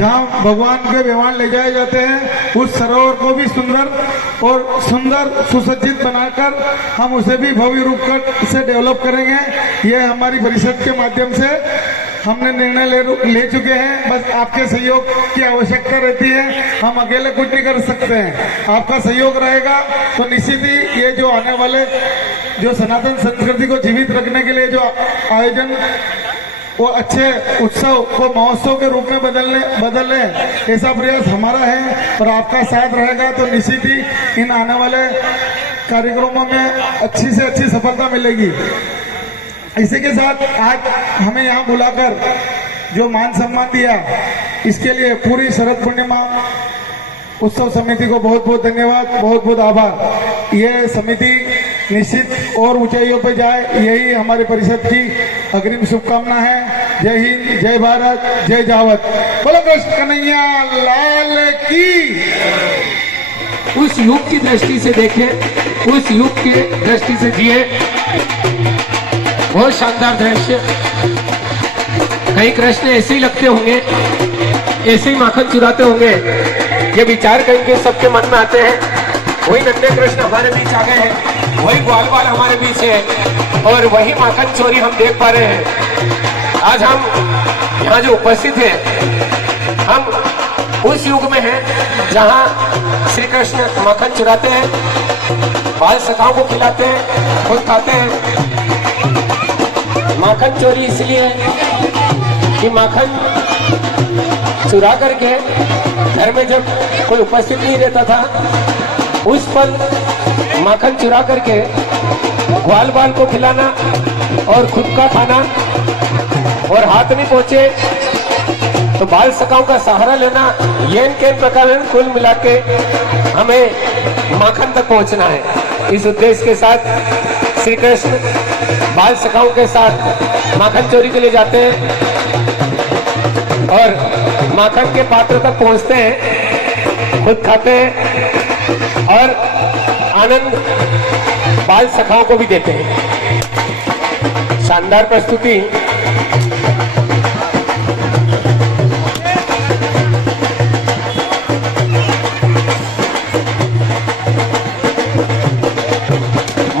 जहाँ भगवान के विमान ले जाए जाते हैं, उस सरोवर को भी सुंदर सुसज्जित बनाकर हम उसे भी भव्य रूप से डेवलप करेंगे। ये हमारी परिषद के माध्यम से हमने निर्णय ले चुके हैं। बस आपके सहयोग की आवश्यकता रहती है, हम अकेले कुछ नहीं कर सकते हैं। आपका सहयोग रहेगा तो निश्चित ही ये जो आने वाले जो सनातन संस्कृति को जीवित रखने के लिए जो आयोजन वो अच्छे उत्सव को महोत्सव के रूप में बदलने ऐसा प्रयास हमारा है और आपका साथ रहेगा तो निश्चित ही इन आने वाले कार्यक्रमों में अच्छी से अच्छी सफलता मिलेगी। इसी के साथ आज हमें यहाँ बुलाकर जो मान सम्मान दिया, इसके लिए पूरी शरद पूर्णिमा उत्सव समिति को बहुत बहुत धन्यवाद, बहुत बहुत आभार। ये समिति निश्चित और ऊंचाइयों पर जाए, यही हमारी परिषद की अग्रिम शुभकामना है। जय हिंद, जय भारत, जय जावत। बोलो कृष्ण कन्हैया लाल की। उस युग की दृष्टि से देखें, उस युग के दृष्टि से जिए। बहुत शानदार दृश्य। कई कृष्ण ऐसे ही लगते होंगे, ऐसे ही माखन चुराते होंगे। ये विचार करेंगे सबके मन में आते हैं, वही नन्हे कृष्ण हमारे बीच आ गए हैं, वही ग्वाल बाल हमारे बीच है और वही माखन चोरी हम देख पा रहे हैं। आज हम यहाँ जो उपस्थित हैं, हम उस युग में हैं जहाँ श्री कृष्ण माखन चुराते हैं, बाल सखाओं को खिलाते हैं, खुद खाते हैं। माखन चोरी इसलिए कि माखन चुरा करके घर में जब कोई उपस्थित नहीं रहता था, उस पल माखन चुरा करके ग्वाल बाल को खिलाना और खुद का खाना, और हाथ नहीं पहुंचे तो बाल सखाओं का सहारा लेना। ये इनके प्रकार कुल मिला के हमें माखन तक पहुंचना है। इस उद्देश्य के साथ श्री कृष्ण बाल सखाओं के साथ माखन चोरी के लिए जाते हैं और माखन के पात्र तक पहुंचते हैं, खुद खाते हैं और आनंद बाल सखाओं को भी देते हैं। शानदार प्रस्तुति।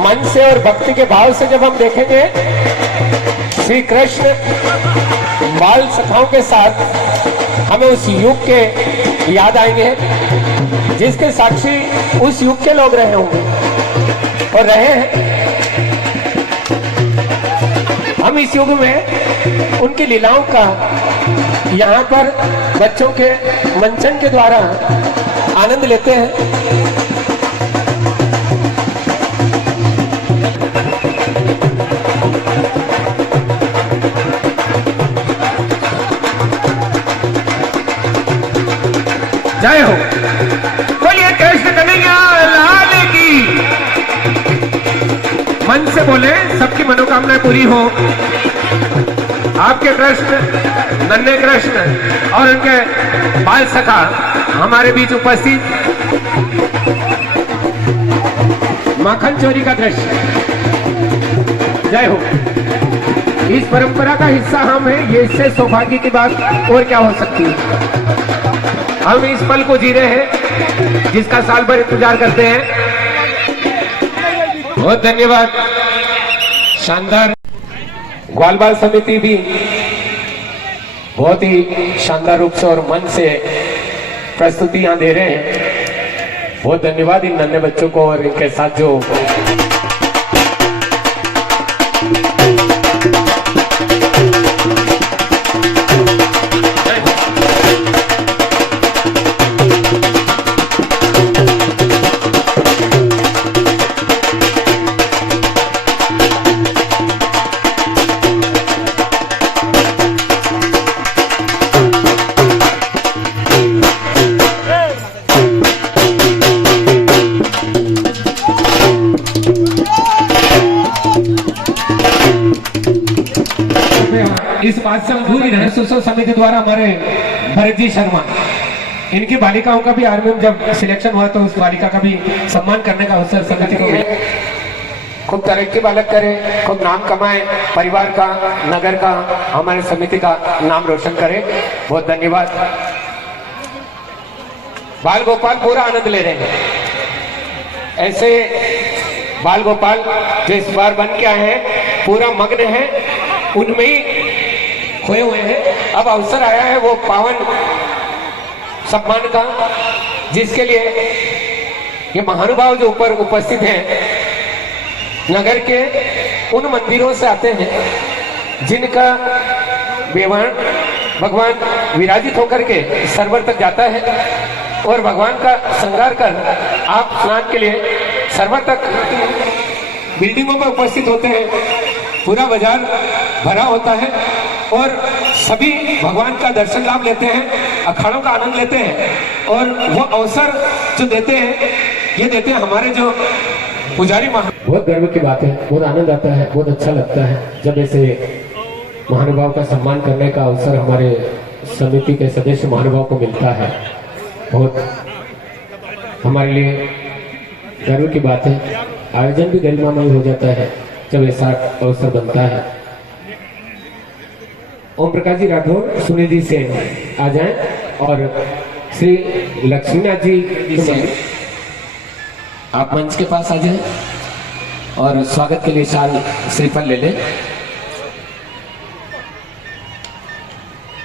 मन से और भक्ति के भाव से जब हम देखेंगे, श्री कृष्ण बाल सखाओं के साथ हमें उस युग के याद आएंगे जिसके साक्षी उस युग के लोग रहे होंगे और रहे हैं। हम इस युग में उनकी लीलाओं का यहाँ पर बच्चों के मंचन के द्वारा आनंद लेते हैं। जय हो। बोलिए कृष्ण कन्हैया लाल की। मन से बोले, सबकी मनोकामनाएं पूरी हो। आपके कृष्ण, नन्हे कृष्ण और उनके बाल सखा हमारे बीच उपस्थित। माखन चोरी का दृश्य। जय हो। इस परंपरा का हिस्सा हम हैं, ये इससे सौभाग्य की बात और क्या हो सकती है। हम इस पल को जी रहे हैं जिसका साल भर इंतजार करते हैं। बहुत धन्यवाद। शानदार। ग्वाल बाल समिति भी बहुत ही शानदार रूप से और मन से प्रस्तुति यहाँ दे रहे हैं। बहुत धन्यवाद इन नन्हे बच्चों को और इनके साथ जो इस बात से हम दूर ही रहे। सुसो समिति द्वारा हमारे भरत जी शर्मा, इनकी बालिकाओं का भी आर्मी में जब सिलेक्शन हुआ तो उस बालिका का भी सम्मान करने का अवसर समिति को मिला। खूब तरक्की बालक करे, खूब नाम कमाए, परिवार का, नगर का, हमारे समिति का नाम रोशन करे। बहुत धन्यवाद। बाल गोपाल पूरा आनंद ले रहे हैं। ऐसे बाल गोपाल जो इस बार बन के आए हैं पूरा मग्न है, उनमें ही खोए हुए हैं। अब अवसर आया है वो पावन सम्मान का, जिसके लिए ये महानुभाव जो ऊपर उपस्थित हैं नगर के उन मंदिरों से आते हैं जिनका विवरण भगवान विराजित होकर के सरवर तक जाता है, और भगवान का श्रृंगार कर आप स्नान के लिए सरवर तक बिल्डिंगों में उपस्थित होते हैं। पूरा बाजार भरा होता है और सभी भगवान का दर्शन लाभ लेते हैं, अखाड़ों का आनंद लेते हैं। और वो अवसर जो देते हैं ये देते हैं हमारे जो पुजारी बहुत गर्व की बात है, बहुत आनंद आता है, बहुत अच्छा लगता है जब ऐसे महानुभाव का सम्मान करने का अवसर हमारे समिति के सदस्य महानुभाव को मिलता है। बहुत हमारे लिए गर्व की बात है। आयोजन भी गरिमामय हो जाता है जब ऐसा अवसर बनता है। ओम प्रकाश जी राठौर सुनील जी से आ जाएं और श्री लक्ष्मीनाथ जी से आप मंच के पास आ जाएं और स्वागत के लिए शाल श्रीफल ले लें।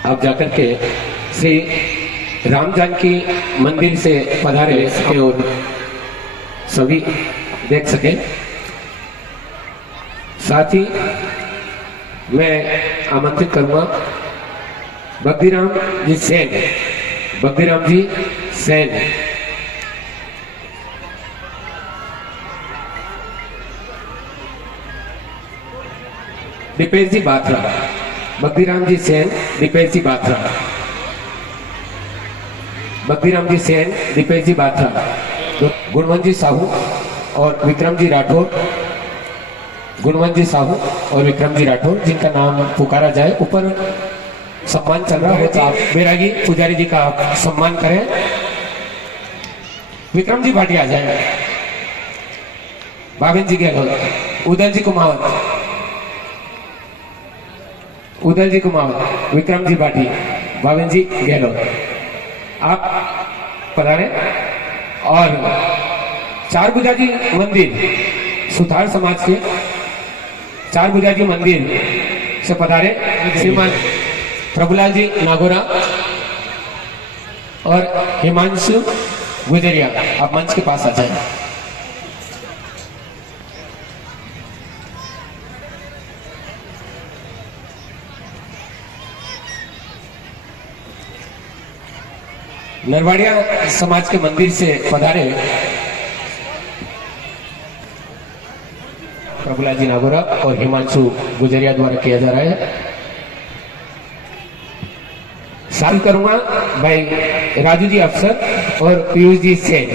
आप जाकर के श्री राम जानकी मंदिर से पधारे और सभी देख सके। साथ ही मैं आमंत्रित करूंगा बग्दीराम जी सेन, बग्दीराम जी सेन दीपेश जी बात्रा, बग्दीराम जी सेन दीपेश जी बात्रा, बग्दीराम जी सेन दीपेश जी बात्रा, गुणवंत जी साहू और विक्रम जी राठौर, गुणवंत जी साहू और विक्रम जी राठौर जिनका नाम पुकारा जाए। ऊपर सम्मान चल रहा है तो आप बैरागी पुजारी जी का आप सम्मान करें। विक्रम जी भाटी आ जाए, बाबिन जी गहलोत, उदल जी कुमावत, उदल जी कुमावत, विक्रम जी भाटी, बाबिन जी गहलोत, आप पधारे। और चार बुजाजी मंदिर सुथार समाज के चार बुजाजी मंदिर से पधारे श्रीमान प्रभुलाल जी नागोरा और हिमांशु गुजरिया, आप मंच के पास आ जाए। नरवाड़िया समाज के मंदिर से पधारे प्रभुलाल जी नागोरा और हिमांशु गुजरिया द्वारा किया जा रहा है। शामिल करूंगा भाई राजू जी अफसर और पीयूष जी सेन,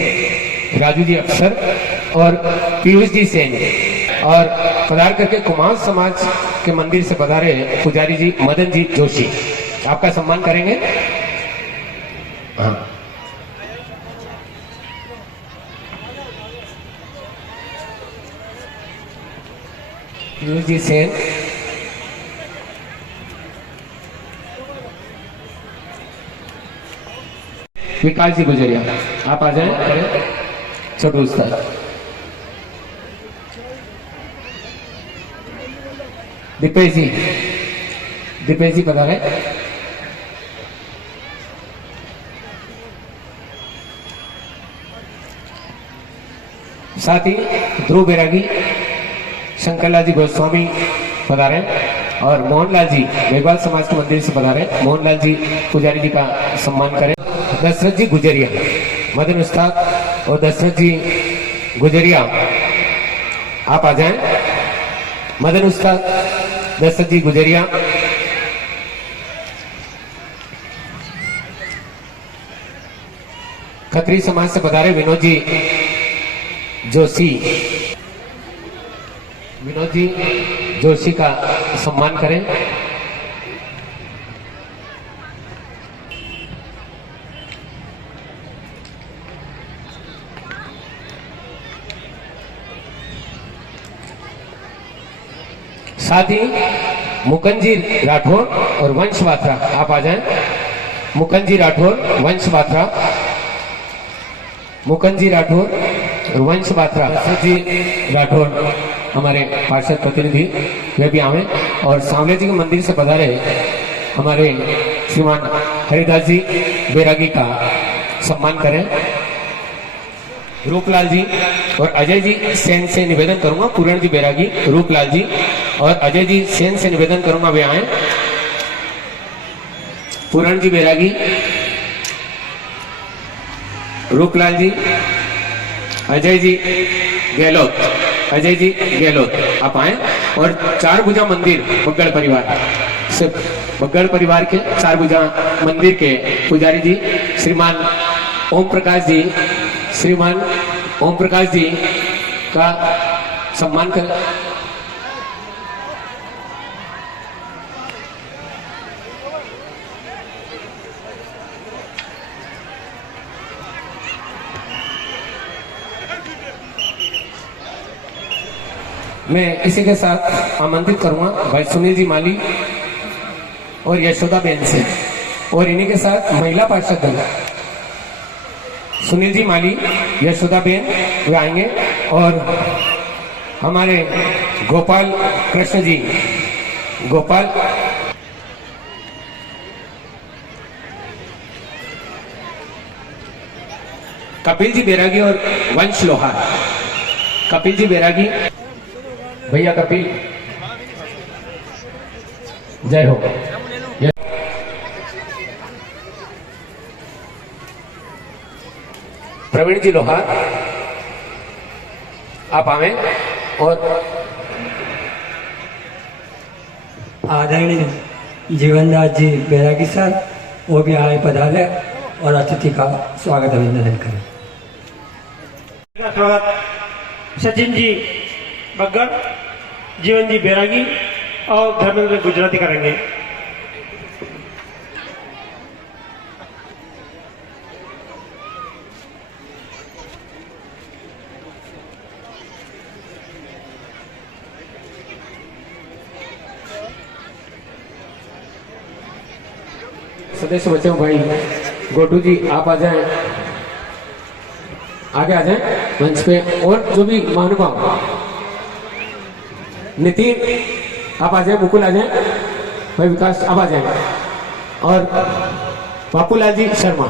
राजू जी अफसर और पीयूष जी सेन, और पधार करके कुमार समाज के मंदिर से पधारे पुजारी जी मदन जी जोशी, आपका सम्मान करेंगे। हाँ, पीयूष जी सेन, विकास जी गुजरिया, आप आ जाएं। छोटू उस्ताद, दीपेश जी, दीपेश जी पधारे। साथ ही ध्रुव बैरागी, शंकरलाल जी गोस्वामी पधारे और मोहनलाल जी मेघवाल समाज के मंदिर से पधारे। मोहनलाल जी पुजारी जी का सम्मान करें। दशरथ जी गुजरिया, मदन उस्ताद और दशरथ जी गुजरिया, आप आ जाएं। मदन उस्ताद, दशरथ जी गुजरिया, खत्री समाज से पधारे विनोद जी जोशी, विनोद जी जोशी का सम्मान करें। साथ ही मुकुंद जी राठौर और वंश बात्रा, आप आ जाएं। मुकुंद जी राठौर, वंश बात्रा, मुकुंद जी राठौर, वंश बात्रा, जी राठौर हमारे पार्षद प्रतिनिधि वे भी आवे, और सांवले जी के मंदिर से पधारे हमारे श्रीमान हरिदास जी बैरागी का सम्मान करें। रूपलाल जी और अजय जी सेन से निवेदन करूंगा, पूरण जी बैरागी, रूपलाल जी और अजय जी सेन से निवेदन करूंगा वे आए। पूरण जी बैरागी, रूपलाल जी, अजय जी गहलोत, अजय जी गहलोत आप आए। और चार भुजा मंदिर बग्गड़ परिवार, बग्गड़ परिवार के चार भुजा मंदिर के पुजारी जी श्रीमान ओम प्रकाश जी, श्रीमान ओम प्रकाश जी का सम्मान करें। मैं इसी के साथ आमंत्रित करूंगा भाई सुनील जी माली और यशोदा बेन से, और इन्हीं के साथ महिला पार्षद दल सुनील जी माली, यशोदा बेन वे आएंगे, और हमारे गोपाल कृष्ण जी, गोपाल कपिल जी बैरागी और वंश लोहार, कपिल जी बैरागी, भैया कपिल, जय हो। प्रवीण जी लोहार आप आवे, और आदरणीय जीवनदास जी बैरागी सर वो भी आए पधारे और अतिथि का स्वागत अभिनंदन करें। स्वागत सचिन जी बग्गड़, जीवन जी बैरागी और धर्मेंद्र गुजराती करेंगे। सदस्य बच्चों भाई गोटू जी आप आ जाएं, आगे आ जाएं मंच पे, और जो भी महानुभाव, नितिन आप आ जाएं, मुकुल आ जाएं, भाई विकास आप आ जाएं, और बापूलाल जी शर्मा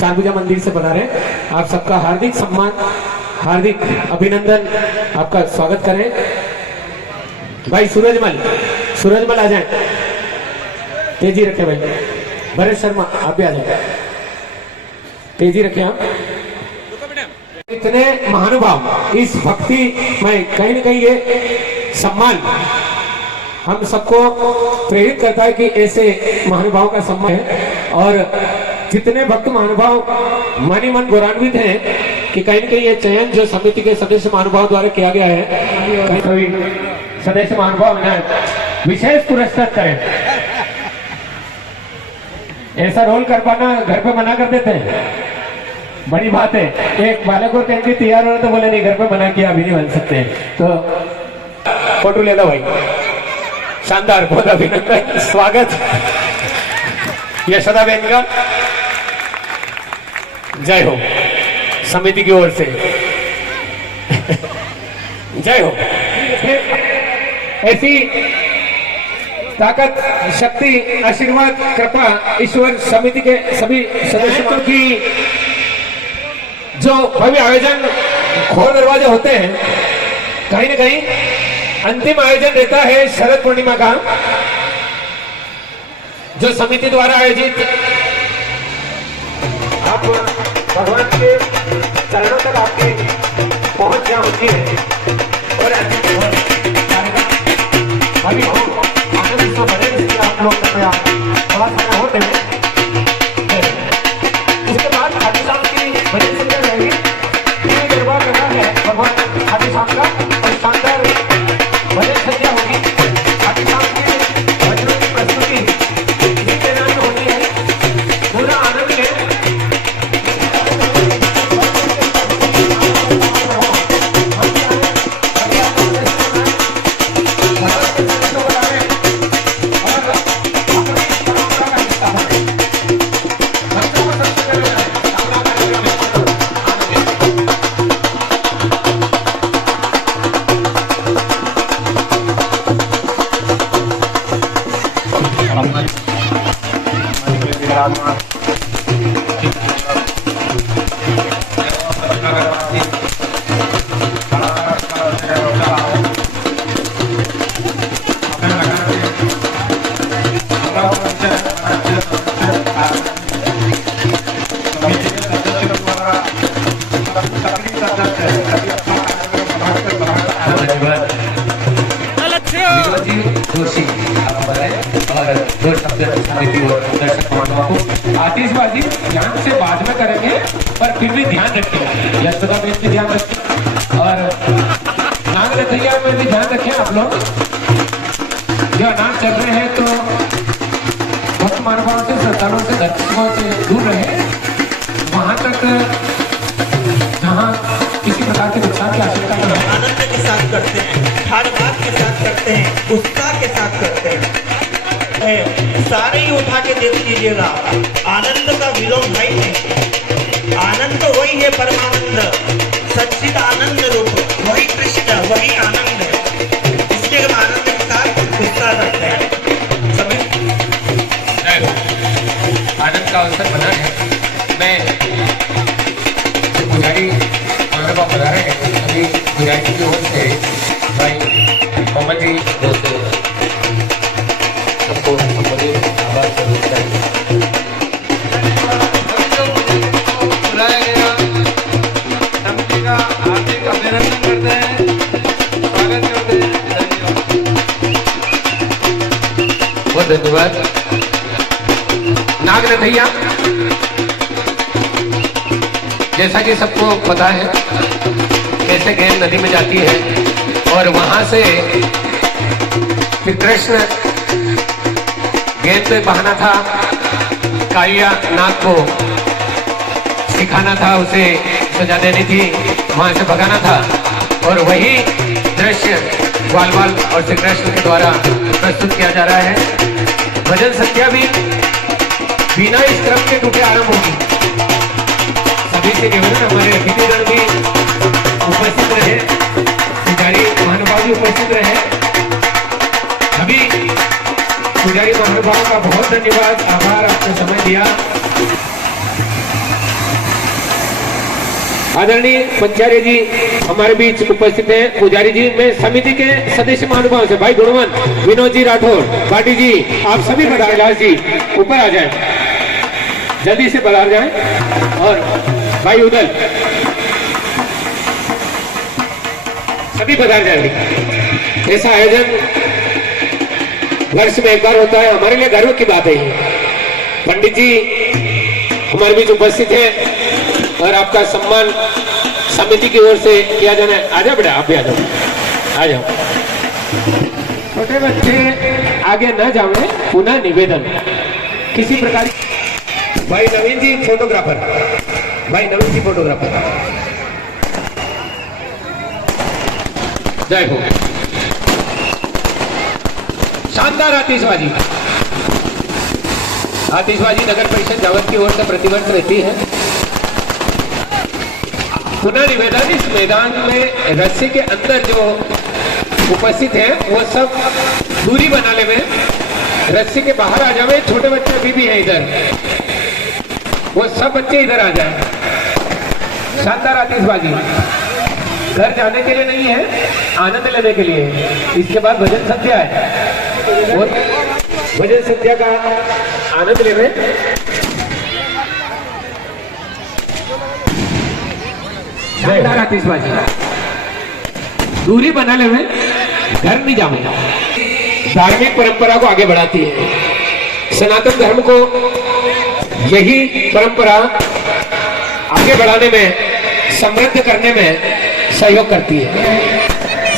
चारभुजा मंदिर से पधारे। आप सबका हार्दिक सम्मान, हार्दिक अभिनंदन, आपका स्वागत करें। भाई सूरजमल आ जाएं, तेजी रखे भाई। भरत शर्मा आप भी आ जाएं, तेजी रखे आप। इतने महानुभाव इस भक्ति में कहीं न कहीं ये सम्मान हम सबको प्रेरित करता है कि ऐसे महानुभाव का सम्मान है, और जितने भक्त महानुभाव मन ही मन गौरवान्वित हैं कि कहीं न कहीं ये चयन जो समिति के सदस्य महानुभाव द्वारा किया गया है, कहीं सदस्य महानुभाव विशेष पुरस्कृत करें। ऐसा रोल कर पाना घर पे मना कर देते हैं, बड़ी बात है। एक बालक और कहेंगे तैयार हो रहे तो बोले नहीं घर पे मना किया, अभी नहीं बन सकते। तो फोटो ले लो भाई, शानदार, बहुत अभिनंदन, स्वागत यशोदा बेन का, जय हो समिति की ओर से, जय हो। ऐसी ताकत, शक्ति, आशीर्वाद, कृपा ईश्वर समिति के सभी सदस्यों की जो भव्य आयोजन खोल दरवाजे होते हैं, कहीं न कहीं अंतिम आयोजन रहता है शरद पूर्णिमा का, जो समिति द्वारा आयोजित। आप भगवान के चरणों तक आपकी पहुंच जहाँ होती है, और अभी आनंद तो बड़े आप लोग थोड़ा सा होते हैं। उसके बाद हाथी साहब की बड़ी सुंदर रहेगी, निर्वाह कर रहा है भगवान हाथी साहब का, और शानदार भजन संध्या होगी। हाथी साहब की भजनों की प्रस्तुति इनके नाम में होती है, पूरा आनंद ले। अपने जोशी आप बताएं और दो शब्द समिति और दर्शक महानुभावों को। आतिशबाजी ध्यान से बाद में करेंगे पर फिर भी ध्यान रखें, यशोदा में भी ध्यान रखें और नाग रखैया में भी ध्यान रखें। आप लोग जो अनाज चल रहे हैं तो भक्त महानुभावों से, संतानों से, दर्शकों से दूर रहे, वहां तक जहाँ किसी प्रकार के नुकसान की आशंका न हो। आनंद के साथ करते हैं, हर बात के साथ करते हैं, उत्साह के साथ करते हैं। सारे ही उठा के देख लीजिएगा, आनंद का विलोम भाई नहीं। आनंद तो वही है, परमानंद, सच्चिद आनंद रूप, वही कृष्ण, वही आनंद है। इसलिए हम आनंद के साथ उत्साह रखते हैं। सभी आनंद का अवसर बना है। मैं पुजारी महानुभाव बता रहे हैं, अभी पुजारी की ओर से भाई मोहम्मद जी दोस्तों सबको संबोधित आवाज जरूर चाहिए। बुलाया गया समिति का हार्दिक अभिनंदन करते हैं, स्वागत करते हैं। बहुत धन्यवाद। नाग रखैया जैसा कि सबको पता है कैसे गेंद नदी में जाती है और वहां से फिर कृष्ण गेंद पे बहाना था, कालिया नाग को सिखाना था, उसे सजा देनी थी, वहां से भगाना था। और वही दृश्य ग्वाल बाल और श्री कृष्ण के द्वारा प्रस्तुत किया जा रहा है। भजन संध्या भी बिना इस क्रम के टूटे आरंभ होगी। सभी से निवेदन, हमारे अतिथिगण भी उपस्थित रहे, पुजारी महानुभाव भी उपस्थित रहे। अभी पुजारी महानुभाव का बहुत धन्यवाद, आभार, आपको समय दिया। आदरणीय पंचार्य जी हमारे बीच उपस्थित हैं। पुजारी जी में समिति के सदस्य महानुभाव से भाई गुणवंत, विनोद जी राठौर, पाटी जी, आप सभी पधार जी ऊपर आ जाए, जल्दी से पधार जाए। और भाई उदल सभी पधार जाएंगे। ऐसा आयोजन वर्ष में एक बार होता है, हमारे लिए गर्व की बात है। पंडित जी हमारे बीच उपस्थित हैं और आपका सम्मान समिति की ओर से किया जाना है। आ जाओ बेटा, आप भी आ जाओ, आ जाओ। छोटे बच्चे आगे न जाए, पुनः निवेदन किसी प्रकार। भाई नवीन जी फोटोग्राफर, भाई नवीन जी फोटोग्राफर, जय हो। शानदार आतिशबाजी, आतिशबाजी नगर परिषद जावत की ओर से प्रतिवर्ष रहती है। पुनः निवेदन, इस मैदान में रस्सी के अंदर जो उपस्थित हैं वो सब दूरी बनाने में रस्सी के बाहर आ जावे। छोटे बच्चे अभी भी हैं इधर, वो सब बच्चे इधर आ जाए। शानदार आतिशबाजी घर जाने के लिए नहीं है, आनंद लेने के लिए है। इसके बाद भजन संध्या है और भजन संध्या का आनंद ले रहे। शानदार आतिशबाजी, दूरी बनाने में घर नहीं जाऊंगा। धार्मिक परंपरा को आगे बढ़ाती है। सनातन धर्म को यही परंपरा आगे बढ़ाने में, समृद्ध करने में सहयोग करती है।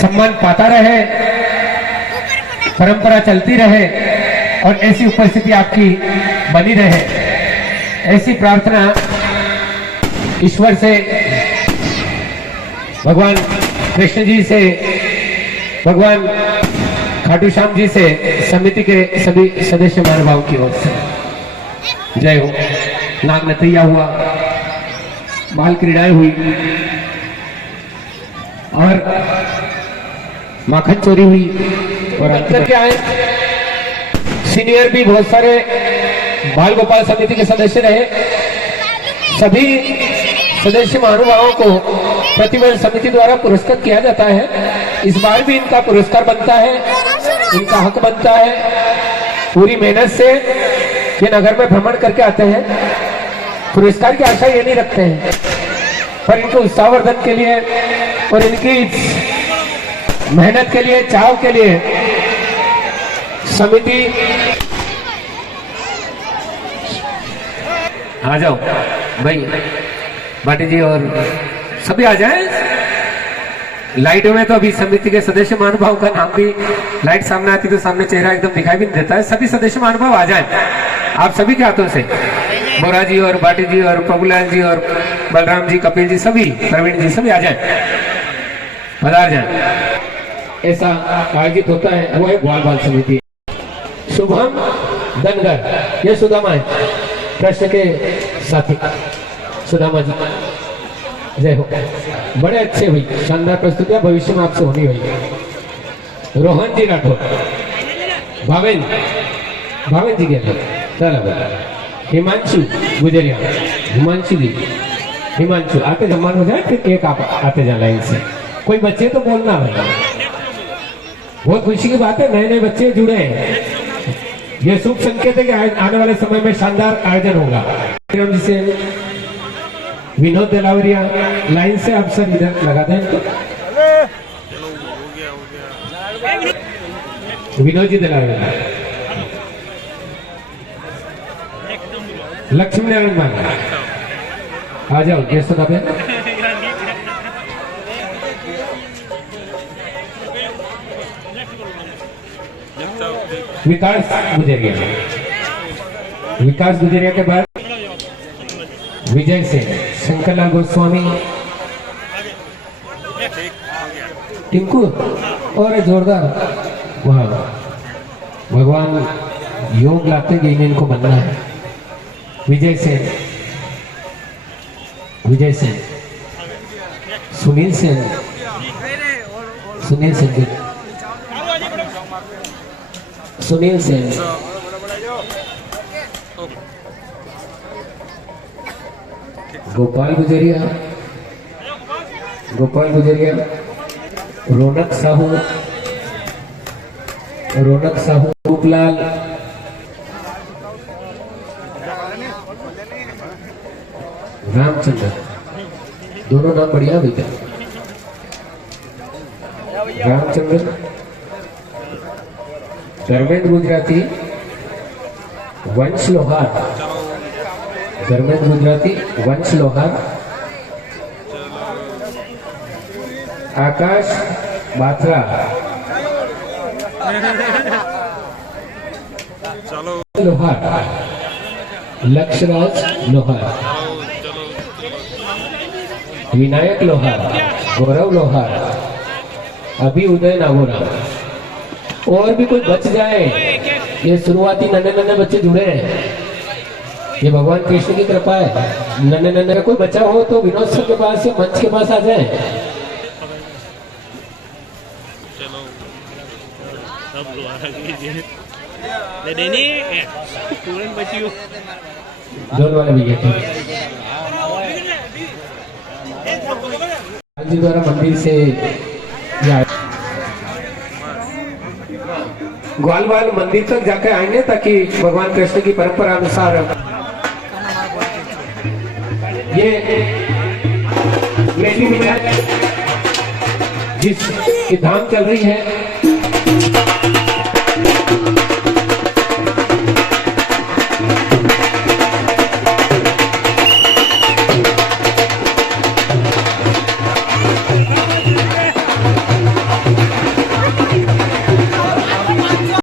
सम्मान पाता रहे, परंपरा चलती रहे और ऐसी उपस्थिति आपकी बनी रहे, ऐसी प्रार्थना ईश्वर से, भगवान कृष्ण जी से, भगवान खाटू श्याम जी से, समिति के सभी सदस्य महानुभाव की ओर से जय हो। नाग नतैया हुआ, बाल क्रीड़ाएं हुई और माखन चोरी हुई और अंत करके आए। सीनियर भी बहुत सारे बाल गोपाल समिति के सदस्य रहे। सभी सदस्य महानुभावों को प्रतिवर्ष समिति द्वारा पुरस्कृत किया जाता है। इस बार भी इनका पुरस्कार बनता है, इनका हक बनता है। पूरी मेहनत से ये नगर में भ्रमण करके आते हैं। पुरस्कार की आशा ये नहीं रखते हैं, पर इनके उत्साहवर्धन के लिए और इनकी मेहनत के लिए, चाव के लिए समिति। आ जाओ भाई, भाटी जी और सभी आ जाएं। लाइट में तो अभी समिति के सदस्य महानुभाव का नाम भी, लाइट सामने आती तो सामने चेहरा एकदम दिखाई भी नहीं देता है। सभी सदस्य महानुभाव आ जाएं आप सभी के हाथों से। बोरा जी और भाटी जी और प्रभुलाल जी और बलराम जी, कपिल जी, सभी, प्रवीण जी, सभी आ जाएं, पधार जाएं। ऐसा आयोजित होता है, वो है ग्वाल बाल समिति। शुभम धनगर, ये सुदामा है, कृष्ण के साथी सुदामा जी, जय हो। बड़े अच्छे हुई, शानदार प्रस्तुतियां भविष्य में आपसे होनी हुई। रोहन जी राठौर, भावेन जी के चलो। हिमांशु गुजरिया, हिमांशु जी, हिमांशु आते जमान हो जाए, फिर केक आप आते जाए लाइन से। कोई बच्चे तो बोलना भाई, बहुत खुशी की बात है, नए नए बच्चे जुड़े हैं। ये शुभ संकेत है कि आने वाले समय में शानदार आयोजन होगा। जिसे विनोद दिलावरिया, लाइन से आप सर इधर लगा दें तो। विनोद जी दिलावरिया, लक्ष्मी नारायण मान, आ जाओ। ये सुना बहन, विकास गुजरिया, विकास गुजरिया के बाद विजय सिंह, शंकरलाल गोस्वामी, टिंकू और जोरदार। वाह, भगवान योग लाते गए, इनको बनना है। विजय सिंह, विजय सिंह, सुनील सिंह, सुनील सिंह, सुनील सिंह, गोपाल गुजरिया, गोपाल गुजरिया, रौनक साहू, रौनक साहू, रूपलाल, रामचंद्र, दोनों नाम बढ़िया बेटा। रामचंद्र, धर्मेंद्र गुजराती, वंश लोहार, धर्मेंद्र गुजराती, वंश लोहार, आकाश बात्रा, लोहार, लक्षराज लोहार, विनायक लोहार, गौरव लोहार, अभी उदय नागोरा। और भी कोई बच जाए, ये शुरुआती नन्हे नन्हे बच्चे जुड़े हैं, ये भगवान कृष्ण की कृपा है। नन्हे नन्हे कोई बच्चा हो तो विनोद सर के पास या मंच के पास आ जाए। जोर वाले भी जी द्वारा मंदिर से ग्वालवाल मंदिर तक जाकर आएंगे, ताकि भगवान कृष्ण की परंपरा अनुसार ये जिस धाम चल रही है